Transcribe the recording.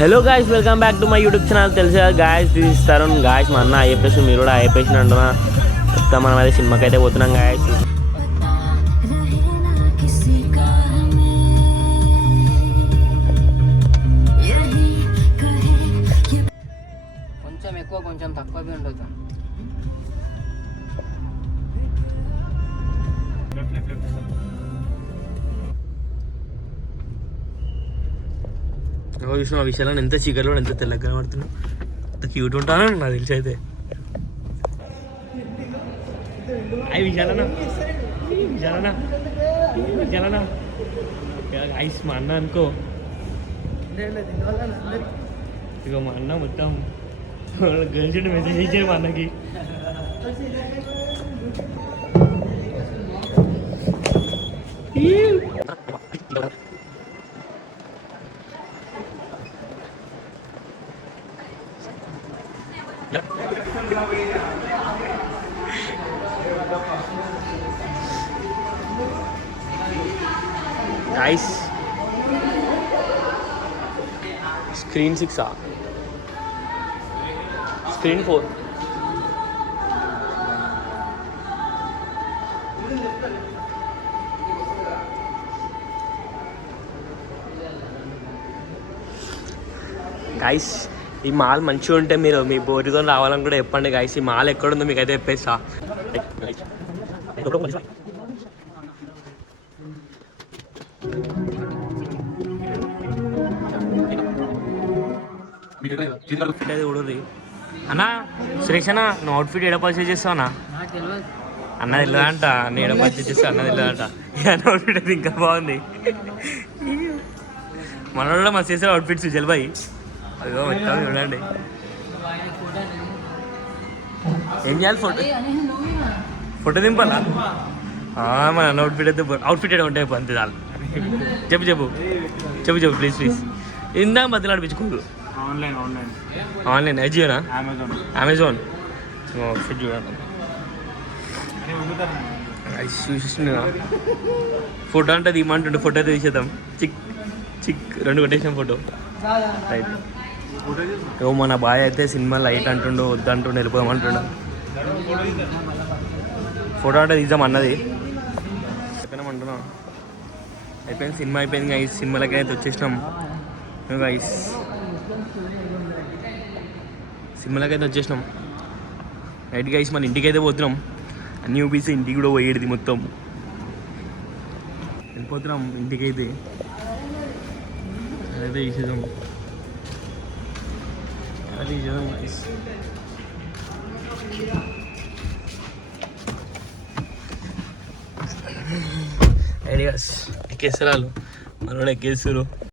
Hello guys, welcome back to my YouTube channel. తెలుసు కదా guys, this is Tarun. Guys మా అన్న ఐఏపీఎస్, మీరు కూడా ఐఏపీఎస్ అంటున్నా. మొత్తం మనం అయితే సినిమాకి అయితే పోతున్నాం గాయ్స్. కొంచెం ఎక్కువ కొంచెం తక్కువ ఉండొచ్చు. చూసిన ఆ విషయాలను ఎంత చీకట్లో ఎంత తెల్లగా కనబడుతున్నావు, అంత క్యూట్ ఉంటాను నాకు తెలిసి అయితే. అవి విశాలనా విశాలనా విశాలనా ఐస్ మా అన్న అనుకో. ఇక మా అన్న మొత్తం గర్ల్స్ మెసేజ్ ఇచ్చాడు మా అన్నకి. Guys, screen 6 screen 4. గైస్, ఈ మాల్ మంచిగా ఉంటే మీరు మీ బోరితో రావాలని కూడా చెప్పండి గైస్. ఈ మాల్ ఎక్కడుందో మీకు అయితే చెప్పేస్తా. ఉడది అన్నా, సురేష్ అన్న, నువ్వు అవుట్ఫిట్ ఎడ పర్చేజ్ చేస్తావు అన్న? అన్న తెలియదంట, నేను ఎడ పర్చేజ్ చేస్తా అన్న తెలియదంట. అవుట్ఫిట్ అయితే ఇంకా బాగుంది. మన కూడా మస్తు చేసే అవుట్ఫిట్స్ జల్బాయి. అదిగో మొత్తం చూడండి. ఏం చేయాలి? ఫోటో దింపాలా? మన అన్న అవుట్ఫిట్ అయితే అవుట్ఫిట్ అయితే ఉంటాయి అంతే చాలు. చెప్పు చెప్పు చెప్పు చెప్పు ప్లీజ్ ప్లీజ్. ఇందాక బదులు ఆడిపించుకోరు. ఆన్లైన్ అజియోనా? అమెజాన్ ఫిట్ చూడండి. ఫోటో అంటే అది ఇమ్మంటుండే, ఫోటో అయితే తీసేద్దాం. చిక్ చిక్ 2 కొట్టేసాం ఫోటో. రైట్. ఓ మన బాయ్ అయితే సినిమా లైట్ అంటుండు, వద్దంటుండు, వెళ్ళిపోదామంటుండు. ఫోటో అంటే తీద్దాం అన్నది చెప్పినామంటున్నాం. అయిపోయింది, సినిమా అయిపోయింది గైస్. సినిమాలకి అయితే వచ్చేసినాం గైస్. సినిమాలకి అయితే వచ్చేసినాం రైట్ గైస్. మన ఇంటికి అయితే పోతున్నాం. అన్నీ చూపిస్తే ఇంటికి కూడా పోయేది మొత్తం. వెళ్ళిపోతున్నాం ఇంటికి అయితే. అదైతే తీసేద్దాం, అది తీసేద్దాం గైస్. ఐడియాస్ ఎక్కేస్తారు వాళ్ళు, మనోడు ఎక్కేస్తారు.